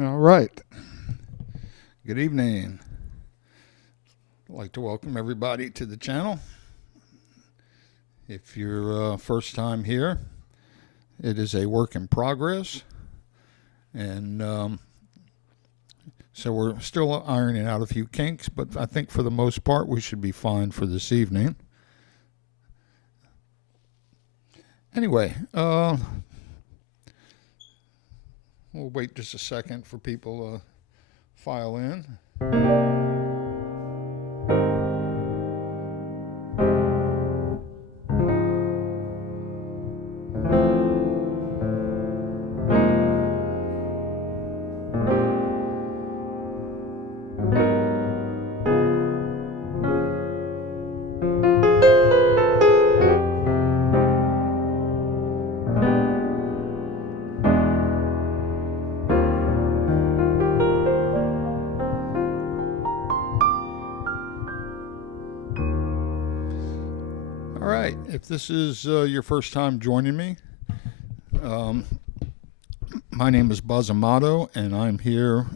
All right. Good evening. I'd like to welcome everybody to the channel. If you're first time here, it is a work in progress. And so we're still ironing out a few kinks, but I think for the most part we should be fine for this evening. Anyway, we'll wait just a second for people to file in. If this is your first time joining me, my name is Buzz Amato, and I'm here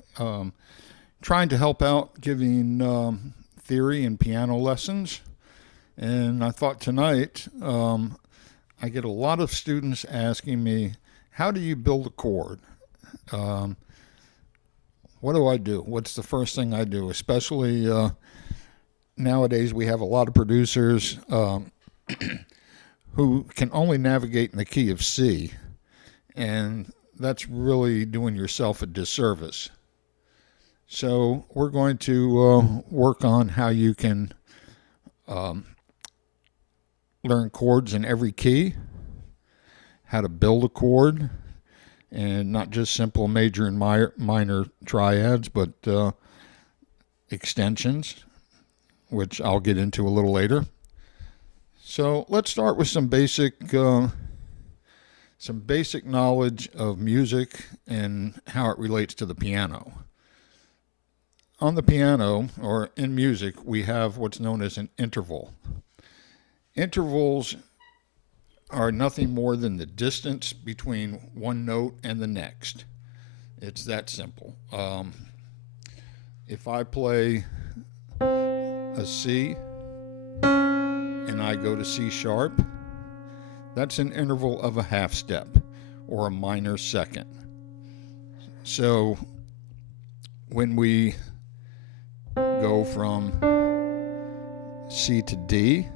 trying to help out giving theory and piano lessons. And I thought tonight, I get a lot of students asking me, how do you build a chord? What do I do? What's the first thing I do? Especially nowadays, we have a lot of producers who can only navigate in the key of C, and that's really doing yourself a disservice. So we're going to work on how you can learn chords in every key, how to build a chord, and not just simple major and minor triads, but extensions, which I'll get into a little later. So let's start with some basic knowledge of music and how it relates to the piano. On the piano, or in music, we have what's known as an interval. Intervals are nothing more than the distance between one note and the next. It's that simple. If I play a C, and I go to C sharp, that's an interval of a half step or a minor second. So when we go from C to D,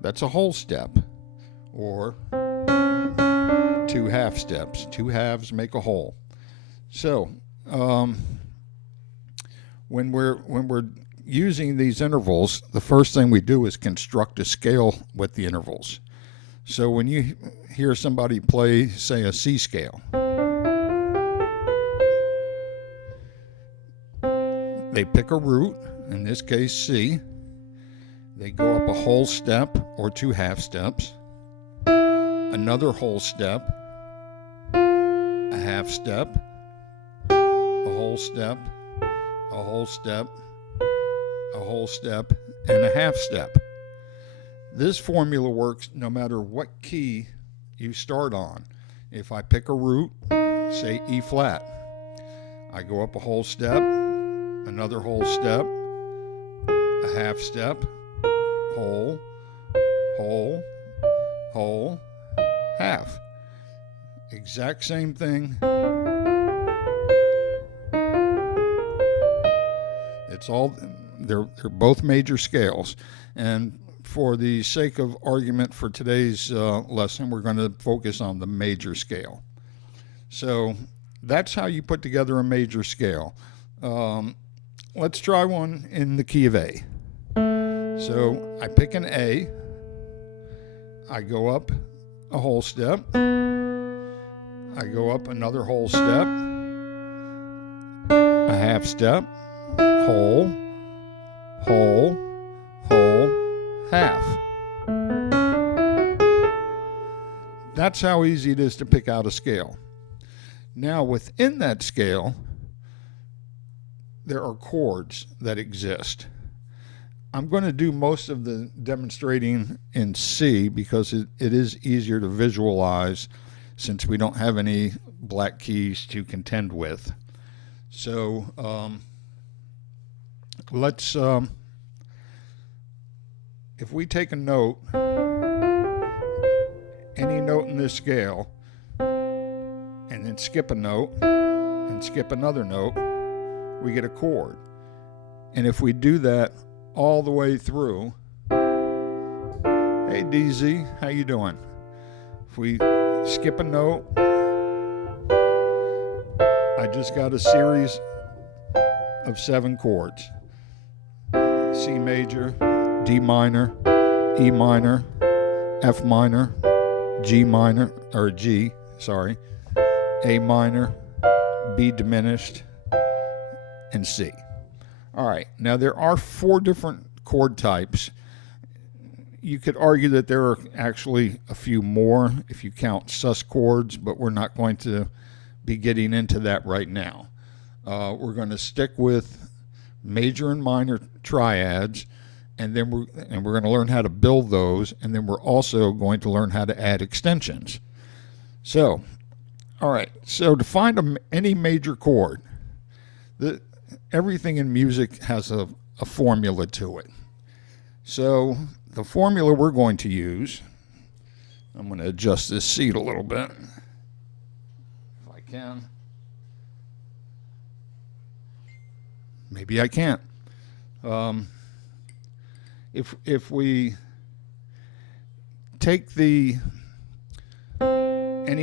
that's a whole step, or two half steps. Two halves make a whole. So when we're using these intervals, the first thing we do is construct a scale with the intervals. So when you hear somebody play, say, a C scale, they pick a root, in this case C, they go up a whole step or two half steps, another whole step, a half step, a whole step, a whole step, a whole step, and a half step. This formula works no matter what key you start on. If I pick a root, say E flat, I go up a whole step, another whole step, a half step, whole, whole, whole, half. Exact same thing. It's all, they're both major scales. And for the sake of argument for today's lesson, we're going to focus on the major scale. So that's how you put together a major scale. Let's try one in the key of A. So I pick an A, I go up a whole step, I go up another whole step, a half step, whole, whole, whole, half. That's how easy it is to pick out a scale. Now within that scale, there are chords that exist. I'm going to do most of the demonstrating in C because it is easier to visualize since we don't have any black keys to contend with. So let's, if we take a note, any note in this scale, and then skip a note, and skip another note, we get a chord. And if we do that all the way through, hey DZ, how you doing? If we skip a note, I just got a series of 7 chords. C major, D minor, E minor, F minor, G minor, or G, sorry, A minor, B diminished, and C. All right, now there are 4 different chord types. You could argue that there are actually a few more if you count sus chords, but we're not going to be getting into that right now. We're going to stick with major and minor triads, and then we're going to learn how to build those, and then we're also going to learn how to add extensions. So, all right, so to find any major chord, everything in music has a formula to it. So the formula we're going to use, I'm going to adjust this seat a little bit, if I can. Maybe I can't. If we take any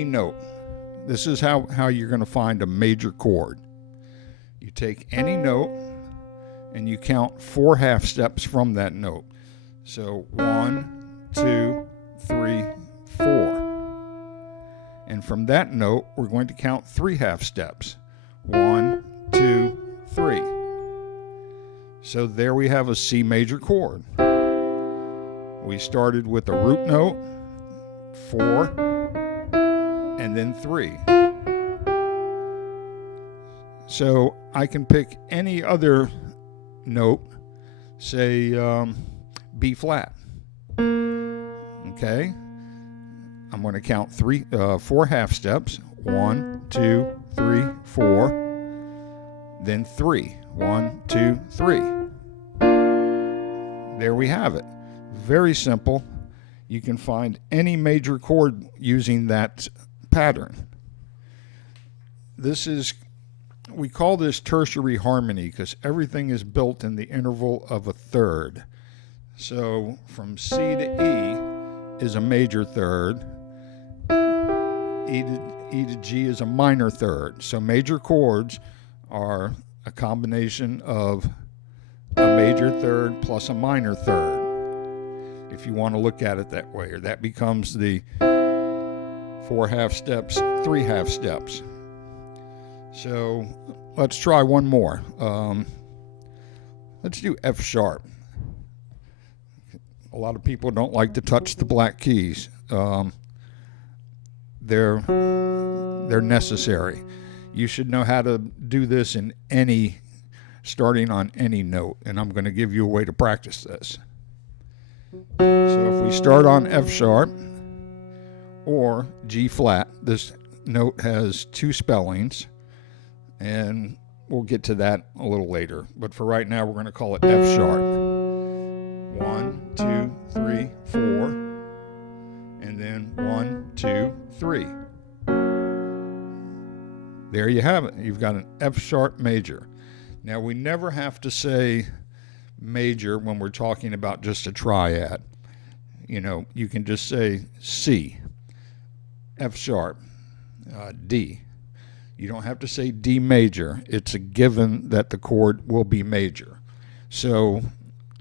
note, this is how you're going to find a major chord. You take any note and you count 4 half steps from that note. So 1, 2, 3, 4. And from that note, we're going to count 3 half steps. 1, 2, 3. So there we have a C major chord. We started with a root note, 4, and then 3. So I can pick any other note, say B flat. Okay, I'm going to count 4 half steps. 1, 2, 3, 4. Then 3. 1, 2, 3. There we have it. Very simple. You can find any major chord using that pattern. We call this tertiary harmony because everything is built in the interval of a third. So from C to E is a major third. E to G is a minor third. So major chords are a combination of a major third plus a minor third, if you want to look at it that way, or that becomes the 4 half steps, 3 half steps. So let's try one more. Let's do F sharp. A lot of people don't like to touch the black keys. They're necessary. You should know how to do this starting on any note, and I'm going to give you a way to practice this. So if we start on F sharp or G flat, this note has 2 spellings, and we'll get to that a little later. But for right now, we're going to call it F sharp. 1, 2, 3, 4, and then 1, 2, 3. There you have it. You've got an F sharp major. Now, we never have to say major when we're talking about just a triad. You can just say C, F sharp, D. You don't have to say D major. It's a given that the chord will be major. So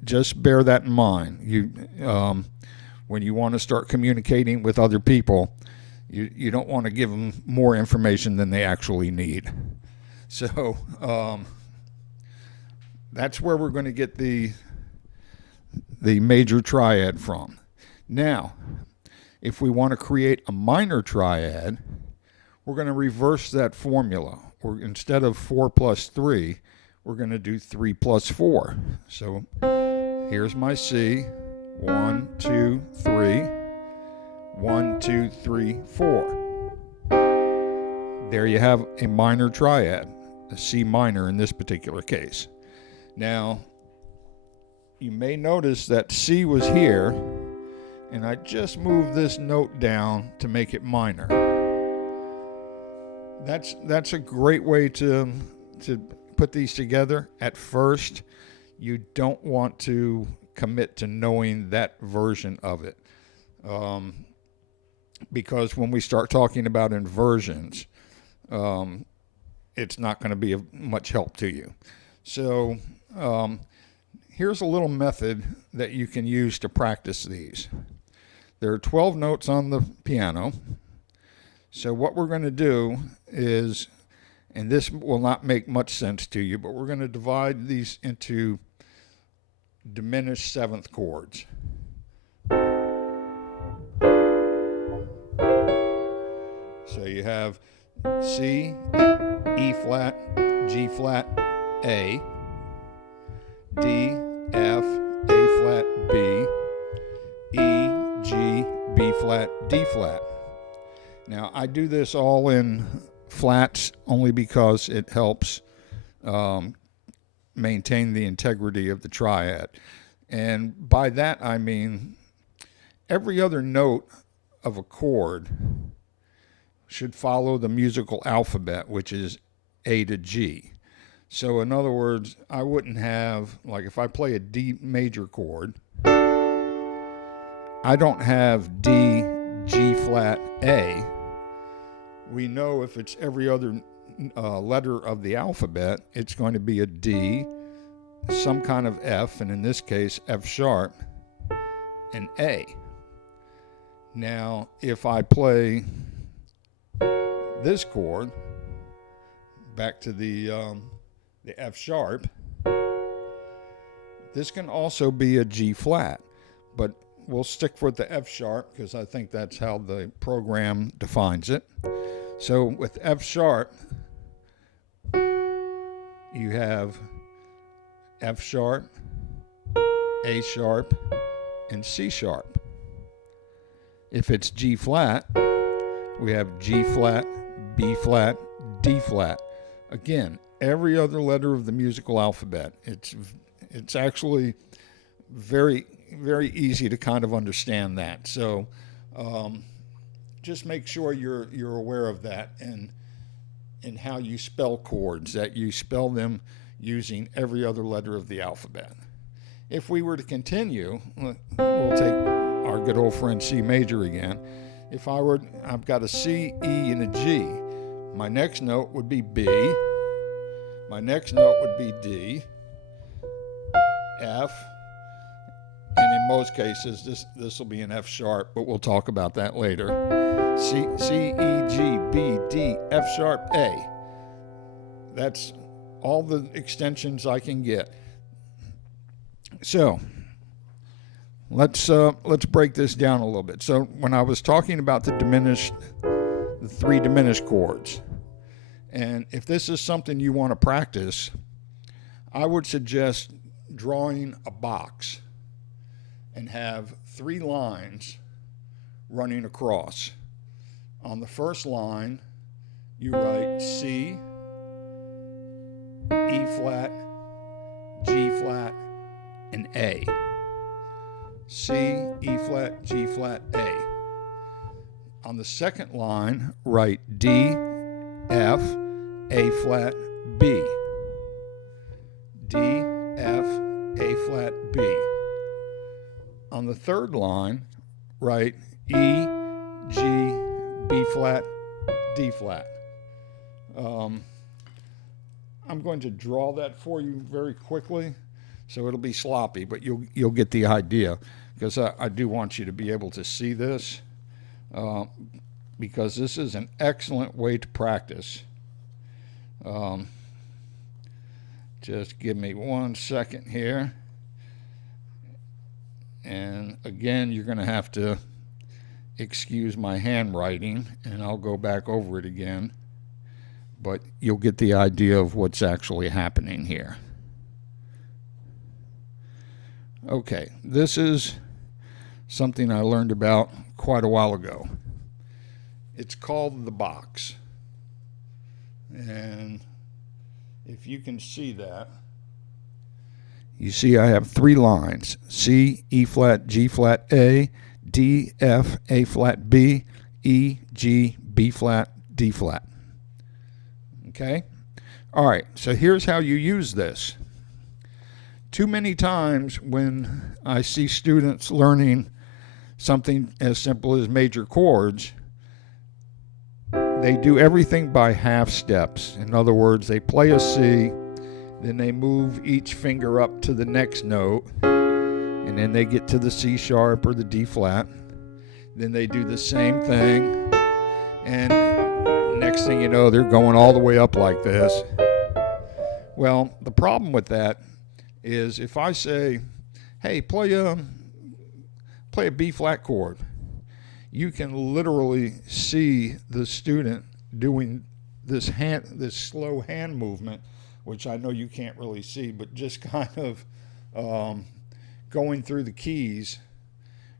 just bear that in mind. When you want to start communicating with other people, you don't want to give them more information than they actually need. So that's where we're going to get the major triad from. Now, if we want to create a minor triad, we're going to reverse that formula. Instead of 4 plus 3, we're going to do 3 plus 4. So here's my C. 1, 2, 3. 1, 2, 3, 4. There you have a minor triad. a C minor in this particular case. Now, you may notice that C was here, and I just moved this note down to make it minor. That's a great way to put these together. At first, you don't want to commit to knowing that version of it, because when we start talking about inversions, it's not going to be of much help to you. So here's a little method that you can use to practice these. There are 12 notes on the piano. So what we're going to do is, and this will not make much sense to you, but we're going to divide these into diminished seventh chords. So you have C, E flat, G flat, A, D, F, A flat, B, E, G, B flat, D flat. Now I do this all in flats only because it helps maintain the integrity of the triad. And by that I mean every other note of a chord should follow the musical alphabet, which is A to G. So in other words, I wouldn't have, like if I play a D major chord, I don't have D, G flat, A. We know if it's every other letter of the alphabet, it's going to be a D, some kind of F, and in this case, F sharp, and A. Now, if I play this chord, back to the F sharp, this can also be a G flat, but we'll stick with the F sharp because I think that's how the program defines it. So with F sharp, you have F sharp, A sharp, and C sharp. If it's G flat, we have G flat, B flat, D flat. Again, every other letter of the musical alphabet. It's actually very, very easy to kind of understand that. So just make sure you're aware of that and how you spell chords, that you spell them using every other letter of the alphabet. If we were to continue, we'll take our good old friend C major again. I've got a C, E, and a G. My next note would be B. My next note would be D, F, and in most cases, this will be an F sharp, but we'll talk about that later. C, E, G, B, D, F sharp, A. That's all the extensions I can get. So let's break this down a little bit. So when I was talking about the three diminished chords, and if this is something you want to practice, I would suggest drawing a box and have 3 lines running across. On the first line, you write C, E flat, G flat, and A. C, E flat, G flat, A. On the second line, write D, F, A flat, B. D, F, A flat, B. On the third line, write E, G, B flat, D flat. I'm going to draw that for you very quickly, so it'll be sloppy, but you'll get the idea, because I do want you to be able to see this, because this is an excellent way to practice. Just give me 1 second here. And again, you're going to have to excuse my handwriting, and I'll go back over it again. But you'll get the idea of what's actually happening here. Okay, this is something I learned about quite a while ago. It's called the box. And if you can see that, you see I have 3 lines: C, E flat, G flat, A, D, F, A flat, B, E, G, B flat, D flat. Okay? All right, so here's how you use this. Too many times when I see students learning something as simple as major chords, they do everything by half steps. In other words, they play a C, then they move each finger up to the next note, and then they get to the C sharp or the D flat. Then they do the same thing, and next thing you know, they're going all the way up like this. Well, the problem with that is if I say, hey, play a B flat chord, you can literally see the student doing this slow hand movement, which I know you can't really see, but just kind of going through the keys,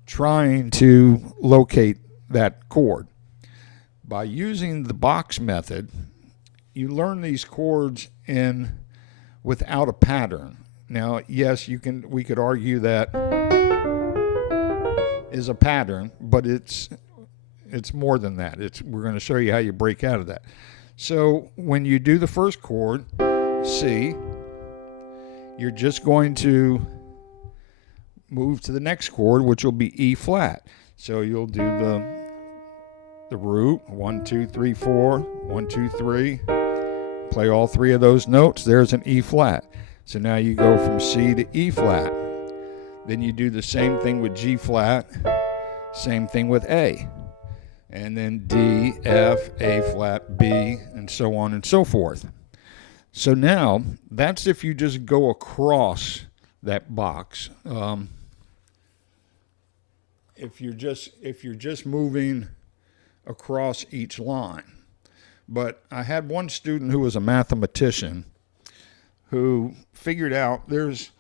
trying to locate that chord. By using the box method, you learn these chords without a pattern. Now, yes, we could argue that is a pattern, but it's more than that. We're going to show you how you break out of that. So when you do the first chord, C, you're just going to move to the next chord, which will be E flat. So you'll do the root, 1, 2, 3, 4, 1, 2, 3. Play all 3 of those notes. There's an E flat. So now you go from C to E flat. Then you do the same thing with G flat, same thing with A. And then D, F, A flat, B, and so on and so forth. So now, that's if you just go across that box. If you're just moving across each line. But I had one student who was a mathematician who figured out there's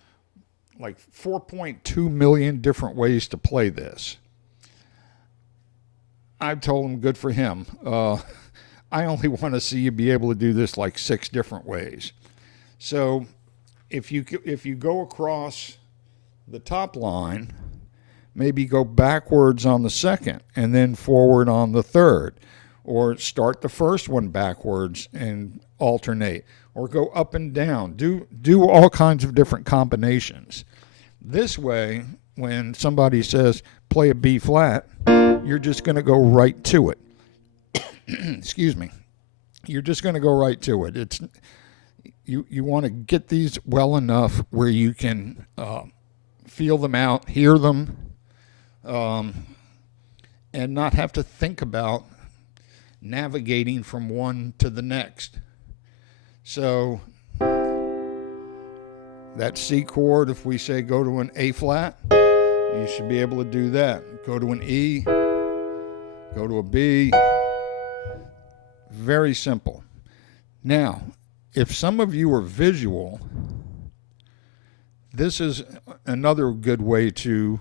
like 4.2 million different ways to play this. I told him, good for him. I only want to see you be able to do this like 6 different ways. So if you go across the top line, maybe go backwards on the second and then forward on the third, or start the first one backwards and alternate, or go up and down. Do all kinds of different combinations. This way, when somebody says play a B flat, you're just going to go right to it. Excuse me. You're just going to go right to it. You want to get these well enough where you can feel them out, hear them, and not have to think about navigating from one to the next. So that C chord, if we say go to an A flat, you should be able to do that. Go to an E, go to a B. Very simple. Now, if some of you are visual, this is another good way to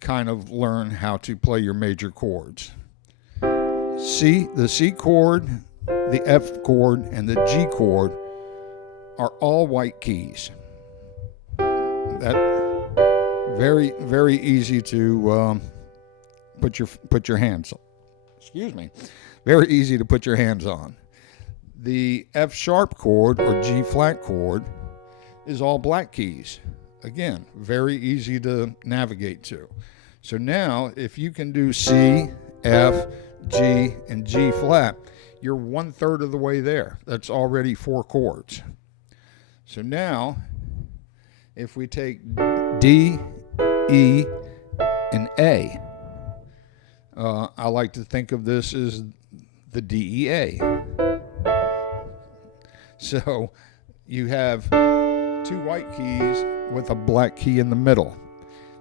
kind of learn how to play your major chords. The C chord, the F chord, and the G chord are all white keys. That very, very easy to put your hands on. Excuse me. Very easy to put your hands on. The F sharp chord or G flat chord is all black keys. Again, very easy to navigate to. So now, if you can do C, F, G, and G flat, you're 1/3 of the way there. That's already 4 chords. So now, if we take D, E, and A, I like to think of this as the DEA. So you have 2 white keys with a black key in the middle.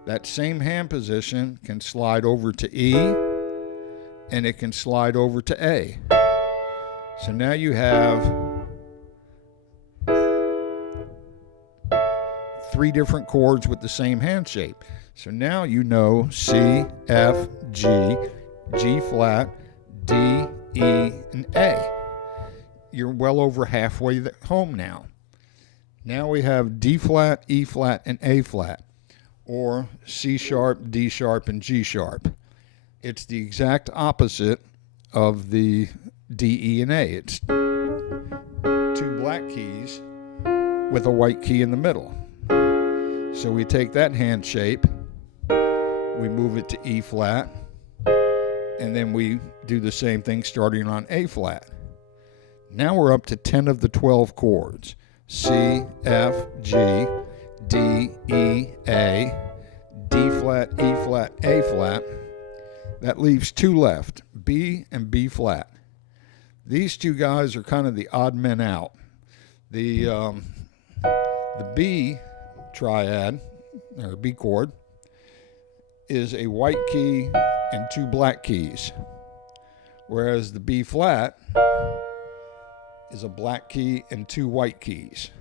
That same hand position can slide over to E, and it can slide over to A. So now you have 3 different chords with the same hand shape. So now you know C, F, G, G flat, D, E, and A. You're well over halfway home now. Now we have D flat, E flat, and A flat, or C sharp, D sharp, and G sharp. It's the exact opposite of the D, E, and A. It's two black keys with a white key in the middle. So we take that hand shape, we move it to E flat, and then we do the same thing starting on A flat. Now we're up to 10 of the 12 chords. C, F, G, D, E, A, D flat, E flat, A flat. That leaves two left, B and B flat. These two guys are kind of the odd men out. The B triad, or B chord, is a white key and two black keys, whereas the B flat is a black key and two white keys.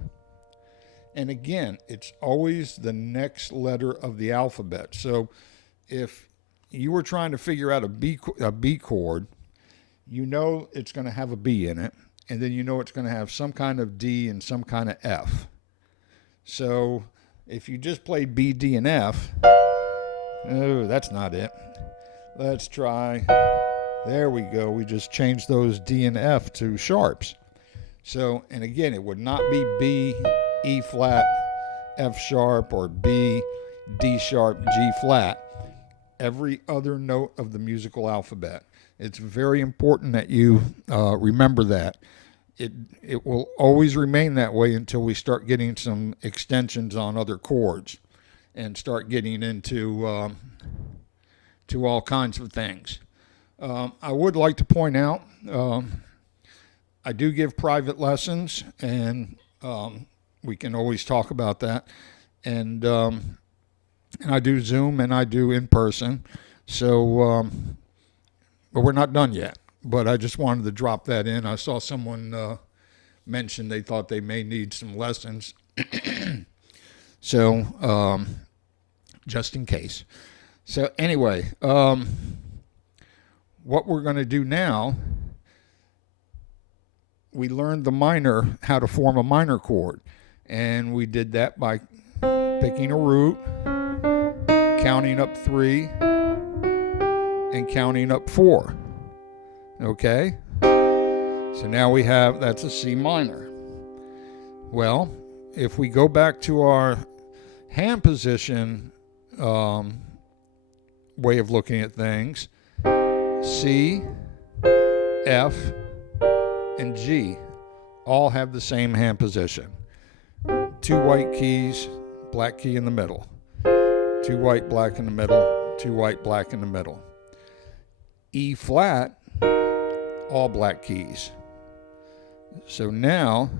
And again, it's always the next letter of the alphabet. So if you were trying to figure out a B chord, you know it's going to have a B in it, and then you know it's going to have some kind of D and some kind of F. So if you just played B, D, and F, oh, that's not it. Let's try. There we go. We just changed those D and F to sharps. So, and again, it would not be B, E flat, F sharp, or B, D sharp, G flat. Every other note of the musical alphabet. It's very important that you remember that. It will always remain that way until we start getting some extensions on other chords and start getting into to all kinds of things. I would like to point out I do give private lessons, and we can always talk about that. And I do Zoom and I do in person. So, but we're not done yet. But I just wanted to drop that in. I saw someone mention they thought they may need some lessons. So, just in case. So anyway, what we're going to do now, we learned the minor, how to form a minor chord. And we did that by picking a root, counting up 3, and counting up 4. Okay? So now we have, that's a C minor. Well, if we go back to our hand position way of looking at things, C, F, and G all have the same hand position. 2 white keys, black key in the middle. 2 white, black in the middle. 2 white, black in the middle. E flat, all black keys. So now,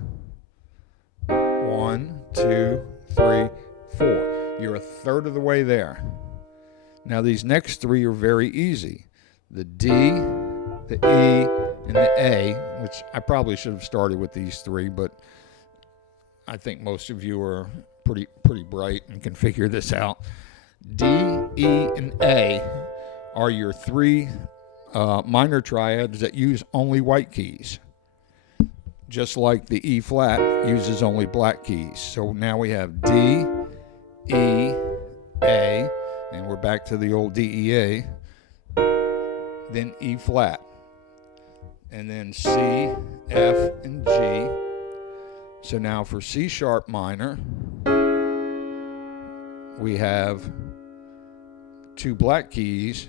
1, 2, 3, 4. You're a third of the way there. Now these next 3 are very easy. The D, the E, and the A, which I probably should have started with these 3, but I think most of you are pretty bright and can figure this out. D, E, and A are your 3 minor triads that use only white keys. Just like the E flat uses only black keys. So now we have D, E, A, and we're back to the old D, E, A. Then E flat. And then C, F, and G. So now for C sharp minor, we have 2 black keys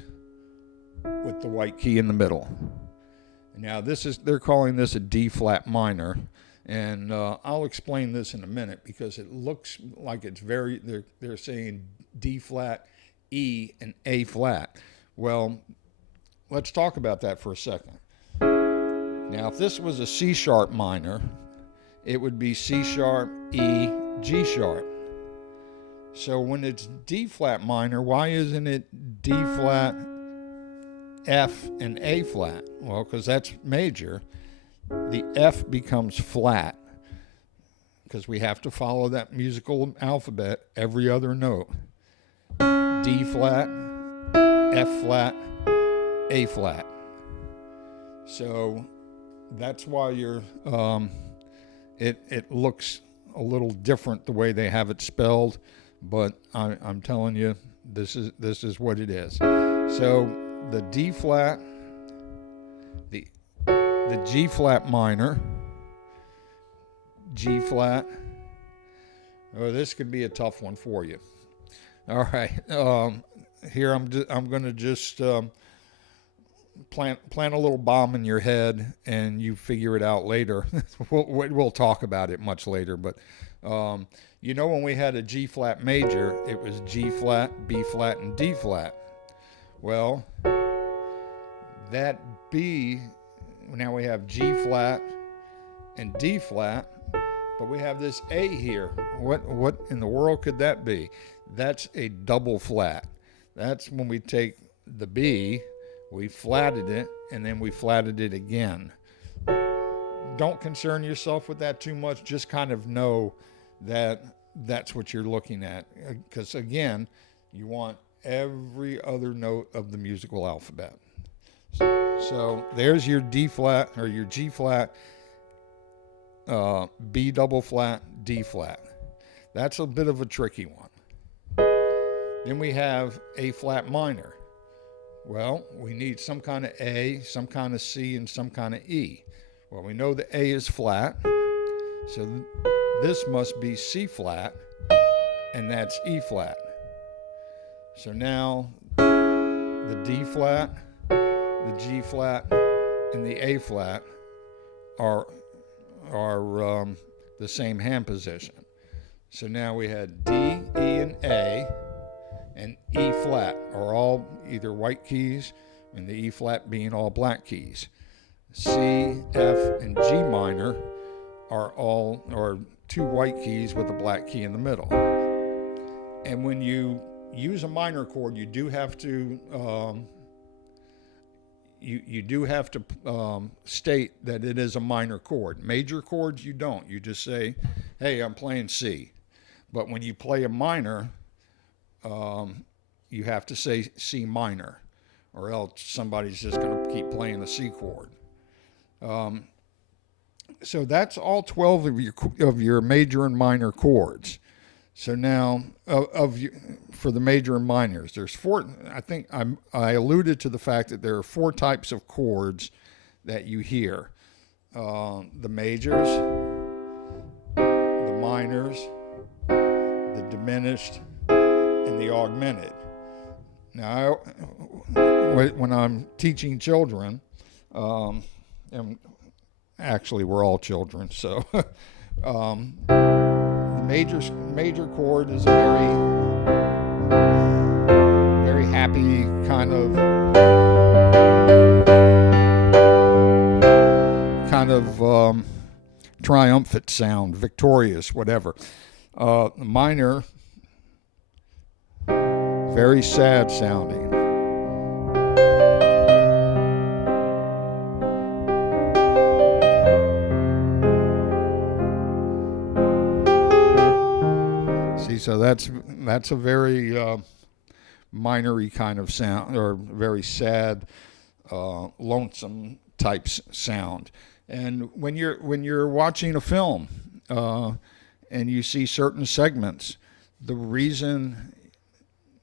with the white key in the middle. Now they're calling this a D flat minor, and I'll explain this in a minute because it looks like it's they're saying D flat, E, and A flat. Well, let's talk about that for a second. Now if this was a C sharp minor, it would be C sharp, E, G sharp. So when it's D flat minor, why isn't it D flat, F, and A flat? Well, because that's major. The F becomes flat because we have to follow that musical alphabet, every other note. D flat, F flat, A flat. So that's why you're it looks a little different the way they have it spelled, but I'm telling you, this is what it is. So the D flat, the G flat minor, G flat. Oh, this could be a tough one for you. All right, here I'm going to just plant a little bomb in your head, and you figure it out later. We'll talk about it much later, but you know, when we had a G flat major, it was G flat, B flat, and D flat. Well, that B, now we have G flat and D flat, but we have this A here. What in the world could that be? That's a double flat. That's when we take the B, we flatted it, and then we flatted it again. Don't concern yourself with that too much. Just kind of know that that's what you're looking at. Because again, you want every other note of the musical alphabet. So there's your D flat or your G flat, B double flat, D flat. That's a bit of a tricky one. Then we have A flat minor. Well, we need some kind of A, some kind of C, and some kind of E. Well, we know the A is flat, so this must be C flat, and that's E flat. So now the D flat, the G flat, and the A flat are the same hand position. So now we had D, E, and A, and E flat are all either white keys, and the E flat being all black keys. C, F, and G minor are two white keys with a black key in the middle. And when you use a minor chord, you do have to state that it is a minor chord. Major chords, you don't. You just say, hey, I'm playing C. But when you play a minor, you have to say C minor, or else somebody's just going to keep playing a C chord. So that's all 12 of your major and minor chords. So now, for the major and minors, there's four. I think I alluded to the fact that there are four types of chords that you hear: the majors, the minors, the diminished, and the augmented. Now, when I'm teaching children, and actually we're all children, so the major chord is a very happy kind of triumphant sound, victorious, whatever. Minor, very sad sounding. See, so that's a very minor-y kind of sound, or very sad, lonesome type sound. And when you're watching a film and you see certain segments, the reason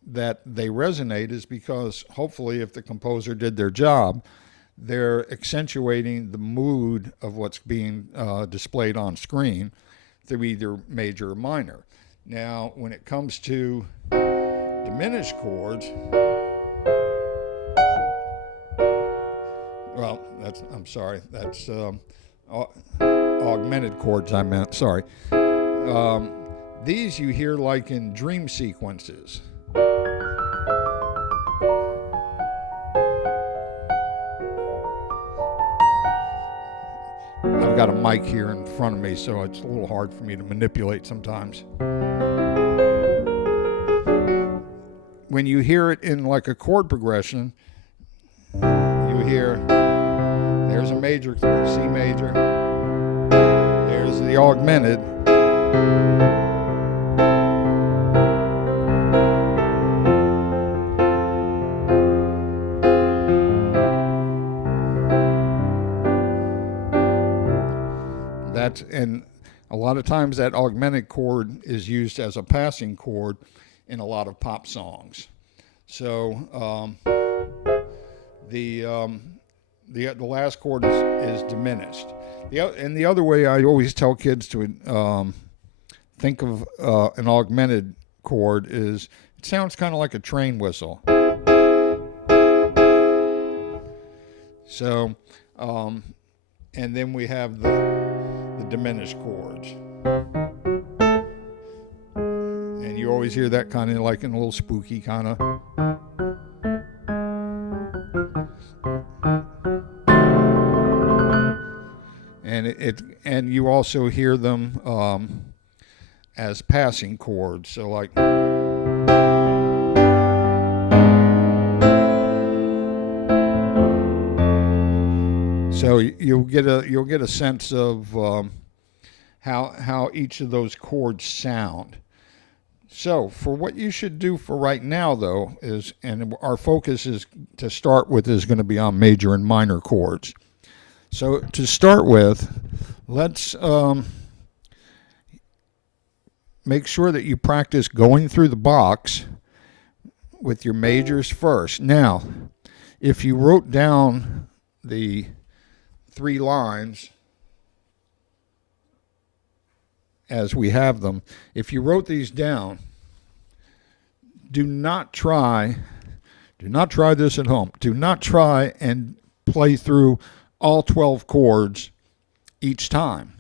that they resonate is because hopefully, if the composer did their job, they're accentuating the mood of what's being displayed on screen through either major or minor. Now, when it comes to diminished chords, well, that's augmented chords I meant, sorry. These you hear like in dream sequences. I've got a mic here in front of me, so it's a little hard for me to manipulate sometimes. When you hear it in like a chord progression, you hear there's a major, C major, there's the augmented, and A lot of times that augmented chord is used as a passing chord in a lot of pop songs. So the last chord is diminished. And the other way I always tell kids to think of an augmented chord is it sounds kind of like a train whistle. So, and then we have the diminished chords. And you always hear that kind of like in a little spooky kind of. And you also hear them as passing chords. So like. So you'll get a sense of how each of those chords sound. So for what you should do for right now, though, is, and our focus is to start with, is going to be on major and minor chords. So to start with, let's make sure that you practice going through the box with your majors first. Now, if you wrote down the 3 lines as we have them, if you wrote these down, do not try this at home. Do not try and play through all 12 chords each time.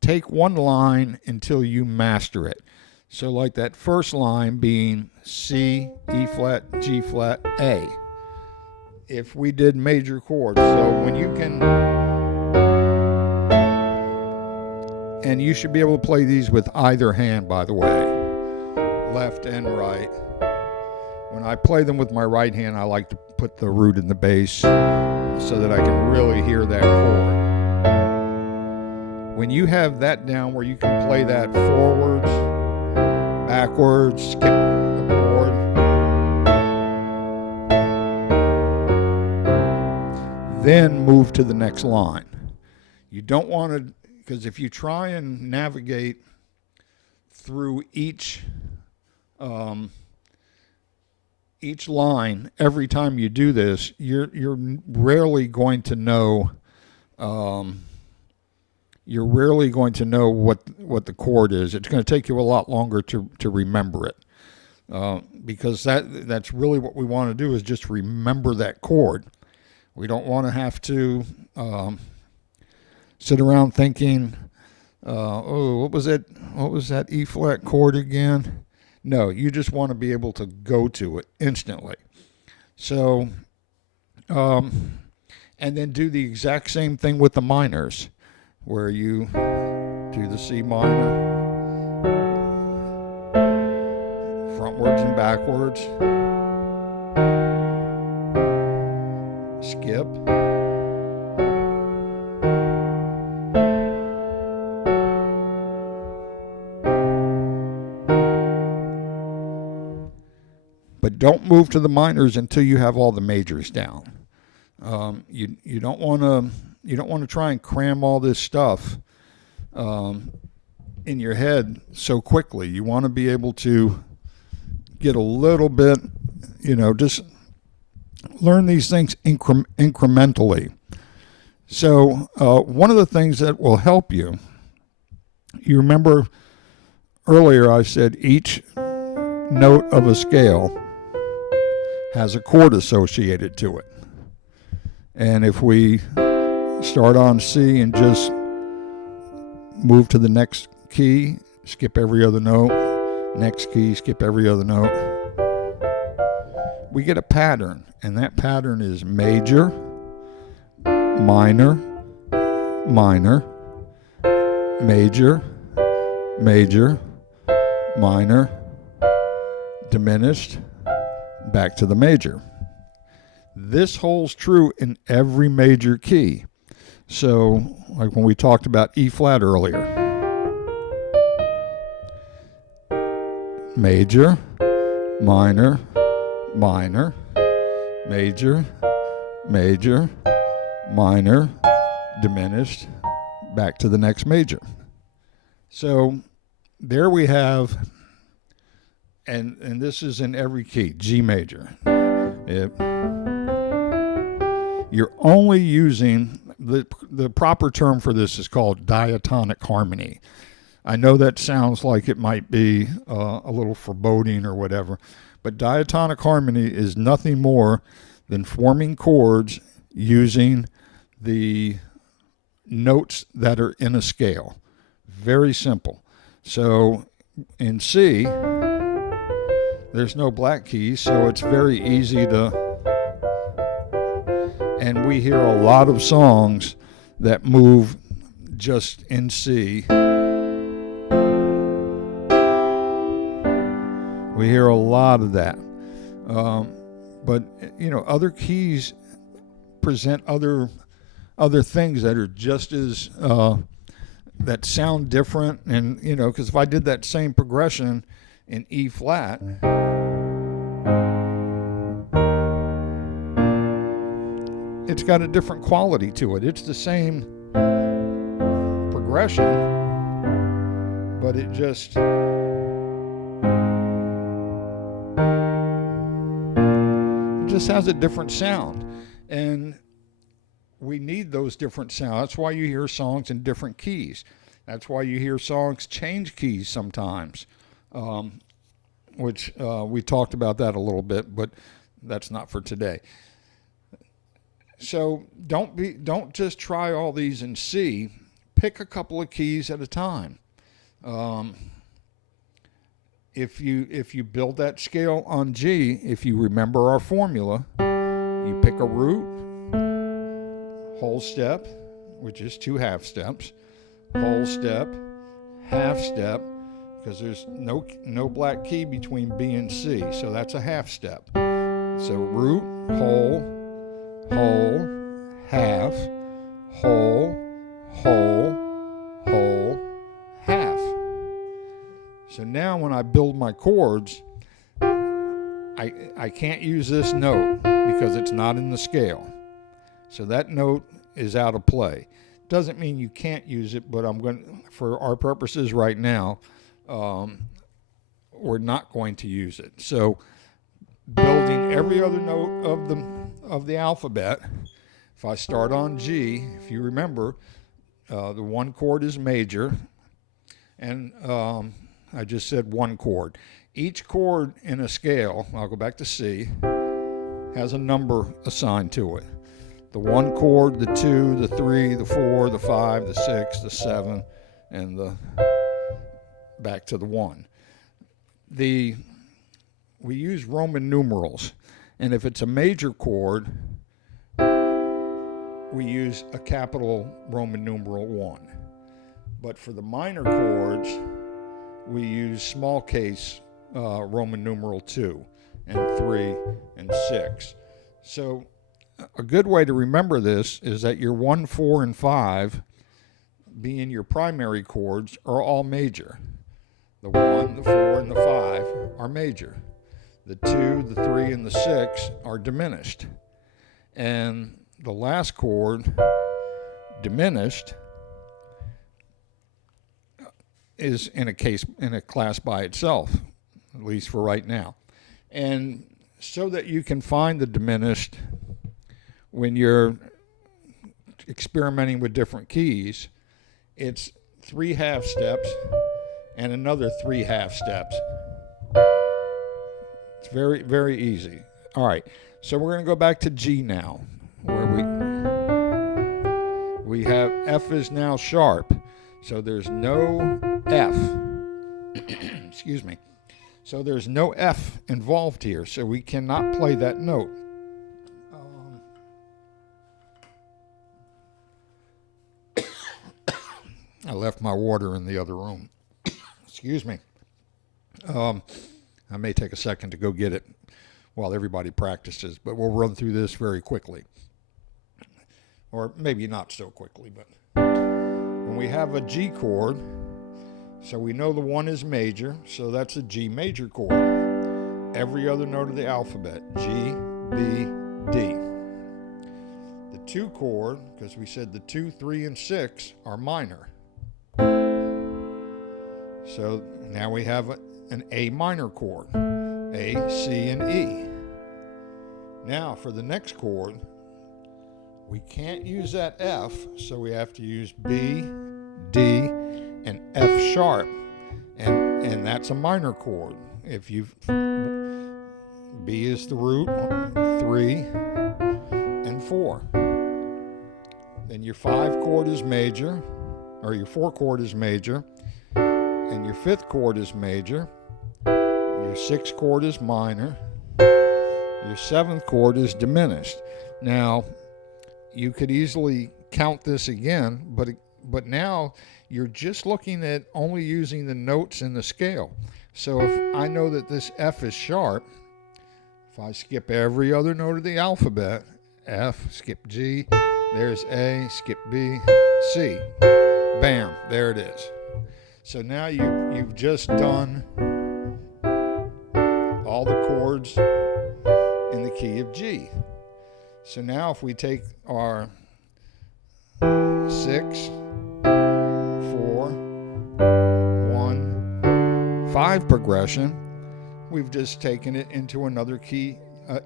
Take one line until you master it. So like that first line being C, E flat, G flat, A. If we did major chords, so when you can, and you should be able to play these with either hand, by the way, left and right. When I play them with my right hand, I like to put the root in the bass so that I can really hear that chord. When you have that down where you can play that forwards, backwards, skip the chord, then move to the next line. You don't want to, because if you try and navigate through each line every time you do this, you're rarely going to know. You're rarely going to know what the chord is. It's going to take you a lot longer to remember it, because that's really what we want to do, is just remember that chord. We don't want to have to sit around thinking, what was it? What was that E flat chord again? No, you just want to be able to go to it instantly. So, and then do the exact same thing with the minors, where you do the C minor, frontwards and backwards, skip, but don't move to the minors until you have all the majors down. You don't want to try and cram all this stuff in your head so quickly. You want to be able to get a little bit, just learn these things incrementally. So one of the things that will help you remember earlier I said each note of a scale has a chord associated to it. And if we start on C and just move to the next key, skip every other note, next key, skip every other note, we get a pattern, and that pattern is major, minor, minor, major, major, minor, diminished, back to the major. This holds true in every major key. So, like when we talked about E flat earlier. Major, minor, minor, major, major, minor, diminished, back to the next major. So there we have, and this is in every key, G major. You're only using, the proper term for this is called diatonic harmony. I know that sounds like it might be a little foreboding or whatever, but diatonic harmony is nothing more than forming chords using the notes that are in a scale. Very simple. So in C, there's no black keys, so it's very easy to, and we hear a lot of songs that move just in C. We hear a lot of that. But, you know, other keys present other things that are just as, that sound different. And, you know, because if I did that same progression in E flat, it's got a different quality to it. It's the same progression, but it just, has a different sound. And we need those different sounds. That's why you hear songs in different keys. That's why you hear songs change keys sometimes, which we talked about that a little bit, but that's not for today. So don't just try all these in C. Pick a couple of keys at a time. If you build that scale on G, if you remember our formula, you pick a root, whole step, which is 2 half steps, whole step, half step, because there's no black key between B and C, so that's a half step. So root, whole, half, whole, half. So now when I build my chords, I can't use this note because it's not in the scale. So that note is out of play. Doesn't mean you can't use it, but I'm going, for our purposes right now, we're not going to use it. So building every other note of the alphabet, if I start on G, if you remember, the 1 chord is major, and I just said 1 chord. Each chord in a scale, I'll go back to C, has a number assigned to it. The 1 chord, the 2, the 3, the 4, the 5, the 6, the 7, and the back to the 1. We use Roman numerals, and if it's a major chord, we use a capital Roman numeral 1. But for the minor chords, we use small case Roman numeral 2 and 3 and 6. So a good way to remember this is that your 1, 4, and 5, being your primary chords, are all major. The 1, the 4, and the 5 are major. The 2, the 3, and the 6 are diminished. And the last chord, diminished, is in a class by itself, at least for right now. And so that you can find the diminished when you're experimenting with different keys, it's 3 half steps and another 3 half steps. It's very, very easy. All right, so we're going to go back to G now, where we have F is now sharp, so there's no F. Excuse me. So there's no F involved here, so we cannot play that note. I left my water in the other room. Excuse me. I may take a second to go get it while everybody practices, but we'll run through this very quickly. Or maybe not so quickly, but when we have a G chord, so we know the 1 is major, so that's a G major chord. Every other note of the alphabet, G, B, D. The 2 chord, because we said the 2, 3, and 6 are minor. So now we have an A minor chord, A, C, and E. Now for the next chord, we can't use that F, so we have to use B, D, and F sharp, and that's a minor chord. If you B is the root, 3 and 4. Then your 5 chord is major, or your 4 chord is major, and your 5th chord is major. Your 6th chord is minor. Your 7th chord is diminished. Now, you could easily count this again, but now you're just looking at only using the notes in the scale. So if I know that this F is sharp, if I skip every other note of the alphabet, F, skip G, there's A, skip B, C. Bam, there it is. So now you've just done all the chords in the key of G. So now if we take our 6, 4, 1, 5 progression, we've just taken it into another key,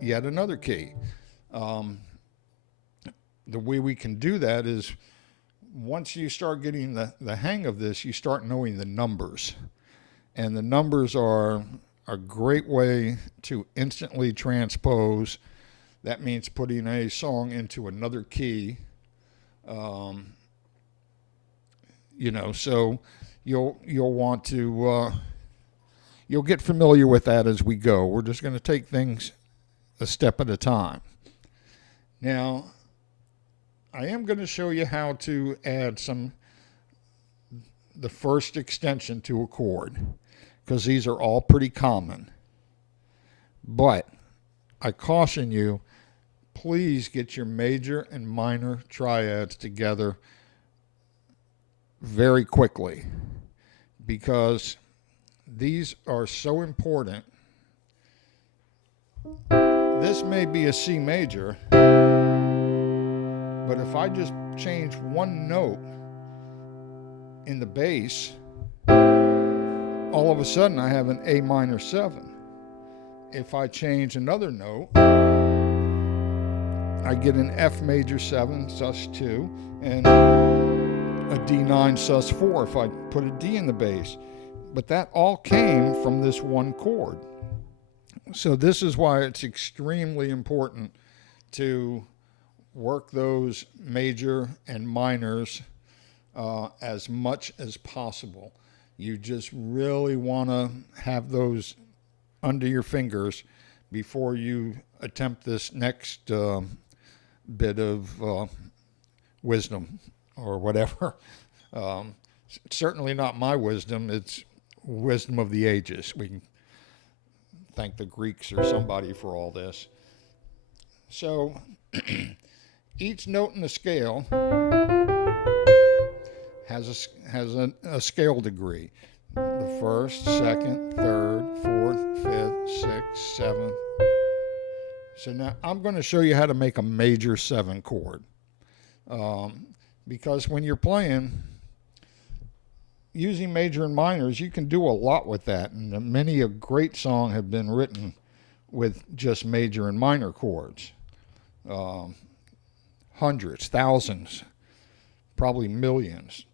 yet another key. The way we can do that is once you start getting the hang of this, you start knowing the numbers. And the numbers are a great way to instantly transpose. That means putting a song into another key. So you'll want to you'll get familiar with that as we go. We're just going to take things a step at a time. Now, I am going to show you how to add the first extension to a chord, because these are all pretty common. But I caution you, please get your major and minor triads together very quickly, because these are so important. This may be a C major, but if I just change one note in the bass, all of a sudden I have an A minor 7. If I change another note, I get an F major 7 sus 2 and a D9 sus 4 if I put a D in the bass. But that all came from this one chord. So this is why it's extremely important to work those major and minors as much as possible. You just really want to have those under your fingers before you attempt this next bit of wisdom or whatever. Certainly not my wisdom. It's wisdom of the ages. We can thank the Greeks or somebody for all this. So each note in the scale has a scale degree. The first, second, third, fourth, fifth, sixth, seventh. So now I'm going to show you how to make a major 7 chord. Because when you're playing, using major and minors, you can do a lot with that. And many a great song have been written with just major and minor chords. Hundreds, thousands, probably millions.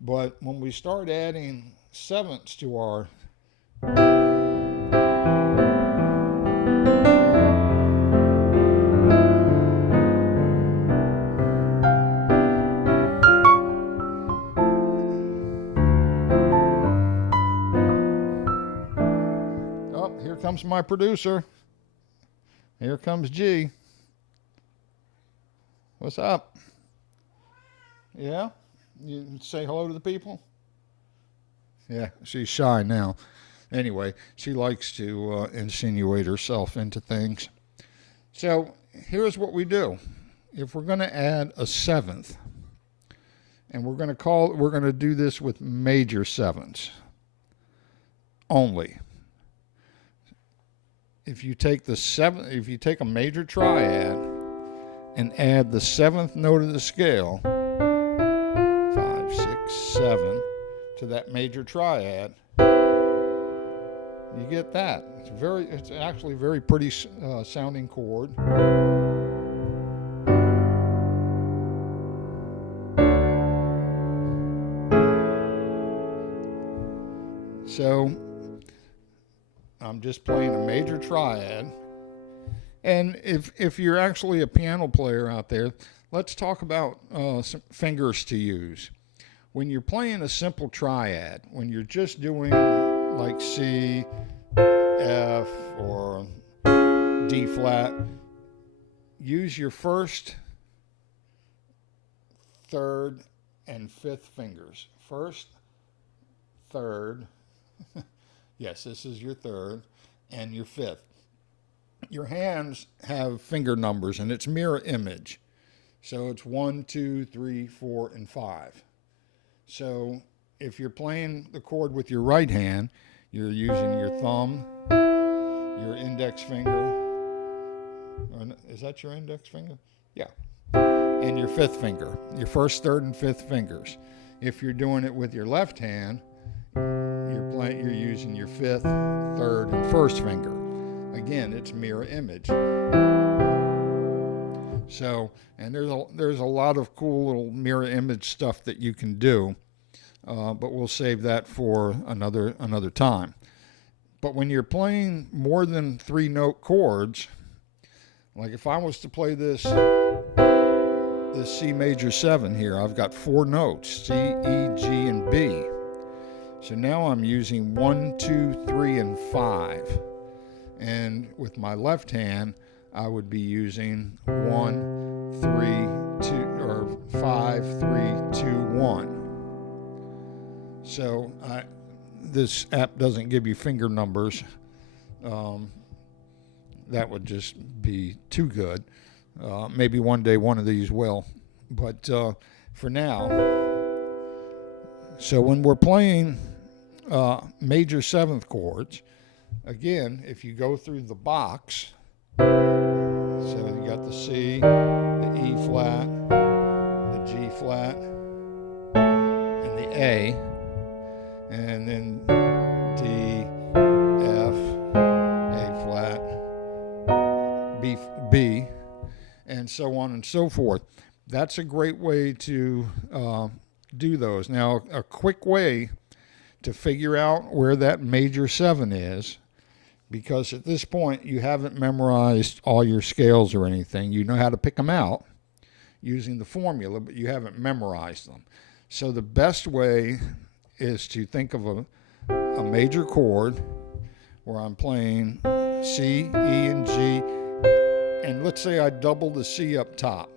But when we start adding sevenths to our here comes my producer. Here comes G. What's up? Yeah? You say hello to the people? Yeah, she's shy now. Anyway, she likes to insinuate herself into things. So here's what we do. If we're going to add a 7th, and we're going to do this with major 7s only. If you take a major triad and add the 7th note of the scale, 5, 6, 7, to to that major triad, you get that. It's actually a very pretty sounding chord. So I'm just playing a major triad. And if you're actually a piano player out there, let's talk about some fingers to use. When you're playing a simple triad, when you're just doing like C, F, or D flat, use your first, third, and fifth fingers. First, third, yes, this is your third, and your fifth. Your hands have finger numbers, and it's mirror image. So it's 1, 2, 3, 4, and 5. So if you're playing the chord with your right hand, you're using your thumb, your index finger. Is that your index finger? Yeah. And your fifth finger, your first, third, and fifth fingers. If you're doing it with your left hand, you're using your fifth, third, and first finger. Again, it's mirror image. So, and there's a lot of cool little mirror image stuff that you can do, but we'll save that for another time. But when you're playing more than 3-note chords, like if I was to play this C major 7 here, I've got 4 notes, C, E, G, and B. So now I'm using 1, 2, 3, and 5. And with my left hand, I would be using 1, 3, 2, or 5, 3, 2, 1. So this app doesn't give you finger numbers. That would just be too good. Maybe one day one of these will. But for now, so when we're playing major 7th chords, again, if you go through the box, so you got the C, the E flat, the G flat, and the A, and then D, F, A flat, B, and so on and so forth. That's a great way to do those. Now, a quick way to figure out where that major 7 is, because at this point you haven't memorized all your scales or anything. You know how to pick them out using the formula, but you haven't memorized them. So the best way is to think of a major chord where I'm playing C, E, and G, and let's say I double the C up top.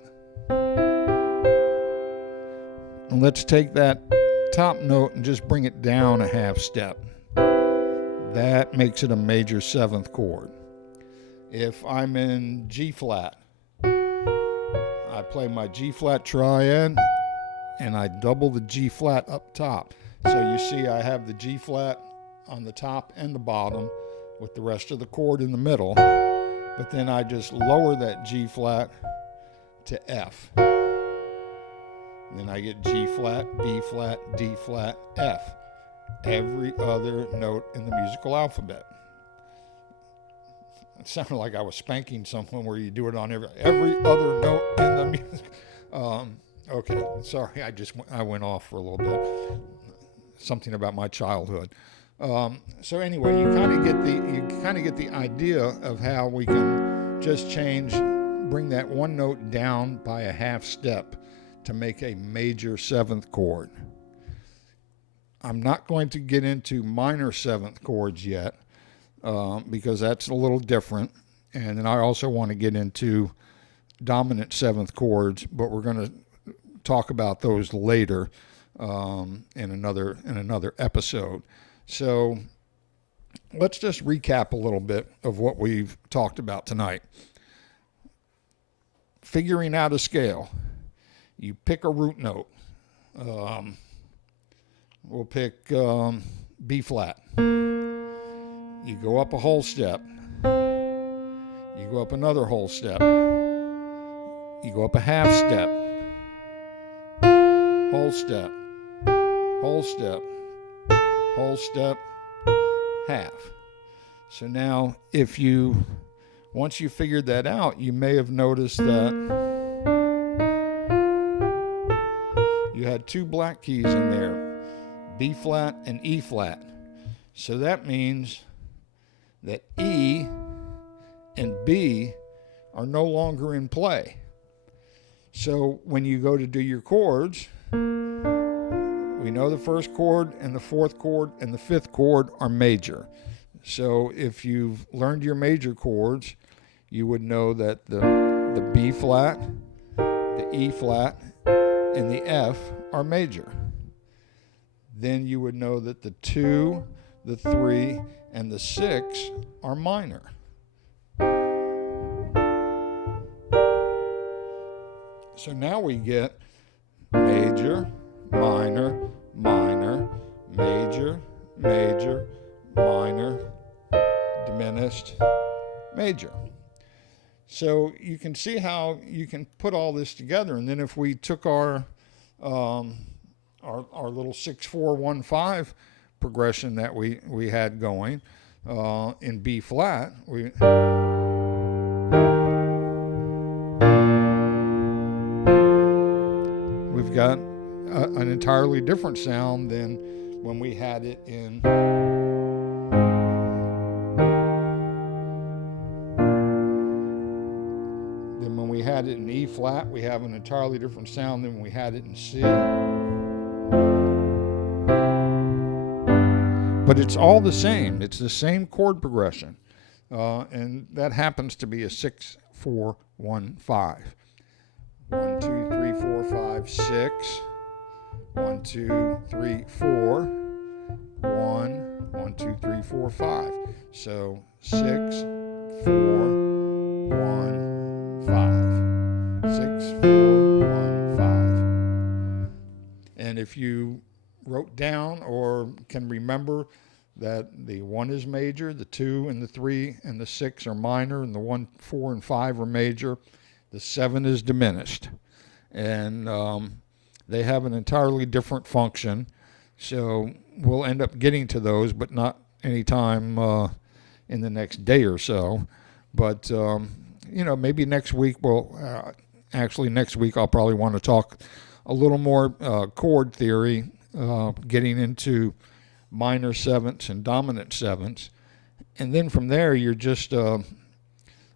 And let's take that top note and just bring it down a half step. That makes it a major 7th chord. If I'm in G flat, I play my G flat triad and I double the G flat up top. So you see I have the G flat on the top and the bottom with the rest of the chord in the middle, but then I just lower that G flat to F. Then I get G flat, B flat, D flat, F. Every other note in the musical alphabet. It sounded like I was spanking someone where you do it on every other note in the music. Okay, sorry, I went off for a little bit. Something about my childhood. So anyway, you kind of get the idea of how we can just bring that one note down by a half step to make a major 7th chord. I'm not going to get into minor 7th chords yet because that's a little different. And then I also want to get into dominant 7th chords, but we're going to talk about those later in another episode. So let's just recap a little bit of what we've talked about tonight. Figuring out a scale. You pick a root note. We'll pick B flat. You go up a whole step. You go up another whole step. You go up a half step. Whole step. Whole step. whole step, half. So now once you figured that out, you may have noticed that you had two black keys in there, B flat and E flat. So that means that E and B are no longer in play. So when you go to do your chords, we know the first chord and the fourth chord and the fifth chord are major. So if you've learned your major chords, you would know that the B flat, the E flat, and the F are major. Then you would know that the 2, the 3, and the 6 are minor. So now we get major, minor, minor, major, major, minor, diminished, major. So you can see how you can put all this together. And then if we took our little 6-4-1-5 progression that we had going in B flat, we've got an entirely different sound than when we had it in E flat. We have an entirely different sound than when we had it in C. But it's all the same. It's the same chord progression. And that happens to be a 6-4-1-5. 1, 2, 3, 4, 5, 6. 1, 2, 3, 4. 1, 2, 3, 4, 5. So 6, 4, 1, 5. 6, 4, 1, 5. And if you wrote down or can remember that the 1 is major, the 2 and the 3 and the 6 are minor, and the 1, 4, and 5 are major, the 7 is diminished. And they have an entirely different function. So we'll end up getting to those, but not anytime in the next day or so. But, maybe next week next week I'll probably want to talk a little more chord theory, getting into minor sevenths and dominant sevenths. And then from there, you're just a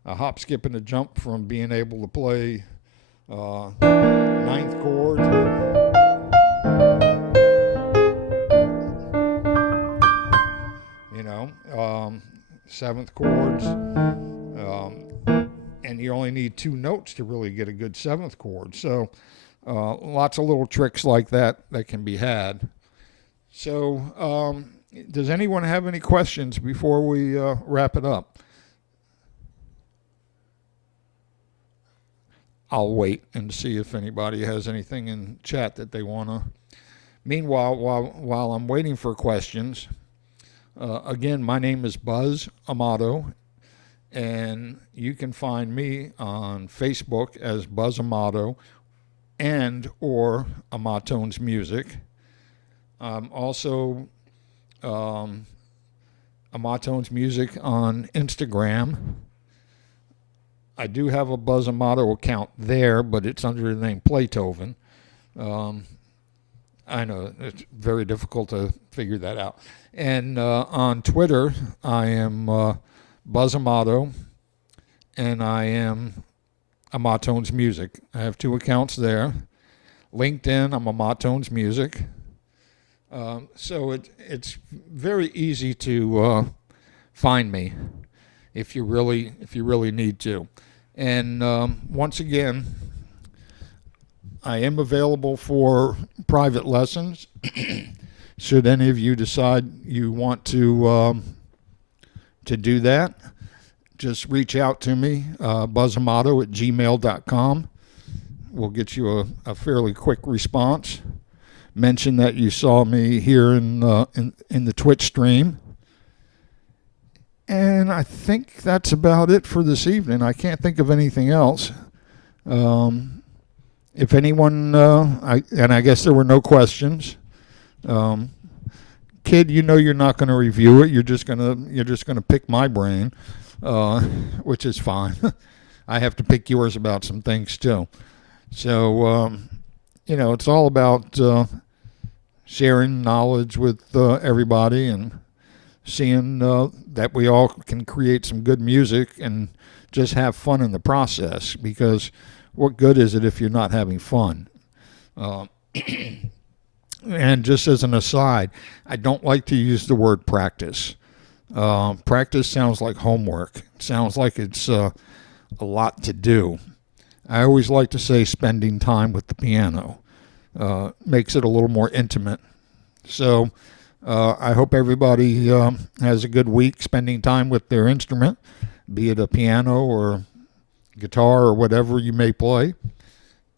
hop, skip, and a jump from being able to play ninth chord, seventh chords, and you only need 2 notes to really get a good seventh chord. So lots of little tricks like that can be had. So does anyone have any questions before we wrap it up? I'll wait and see if anybody has anything in chat that they want to. Meanwhile, while I'm waiting for questions, again, my name is Buzz Amato, and you can find me on Facebook as Buzz Amato and or Amatone's Music. Also, Amatone's Music on Instagram. I do have a Buzz Amato account there, but it's under the name Playtoven. I know it's very difficult to figure that out. And on Twitter, I am Buzz Amato, and I am Amatone's Music. I have 2 accounts there. LinkedIn, I'm Amatone's Music. So it's very easy to find me if you really need to. And once again, I am available for private lessons. Should any of you decide you want to do that, just reach out to me, buzzamato@gmail.com. We'll get you a fairly quick response. Mention that you saw me here in the Twitch stream. And I think that's about it for this evening. I can't think of anything else. If anyone, I guess there were no questions. kid, you know you're not going to review it. You're just gonna pick my brain, which is fine. I have to pick yours about some things too. So it's all about sharing knowledge with everybody and seeing that we all can create some good music and just have fun in the process. Because what good is it if you're not having fun? And just as an aside, I don't like to use the word practice. Practice sounds like homework. It sounds like it's a lot to do. I always like to say spending time with the piano. Makes it a little more intimate. So I hope everybody has a good week spending time with their instrument, be it a piano or guitar or whatever you may play.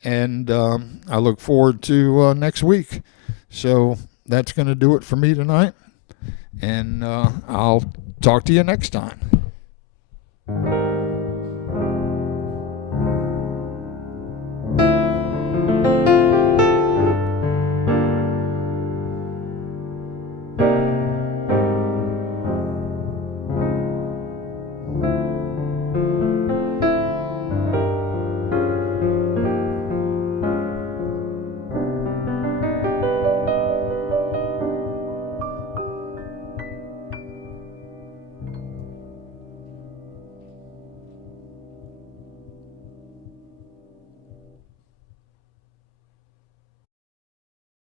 And I look forward to next week. So that's going to do it for me tonight. And I'll talk to you next time.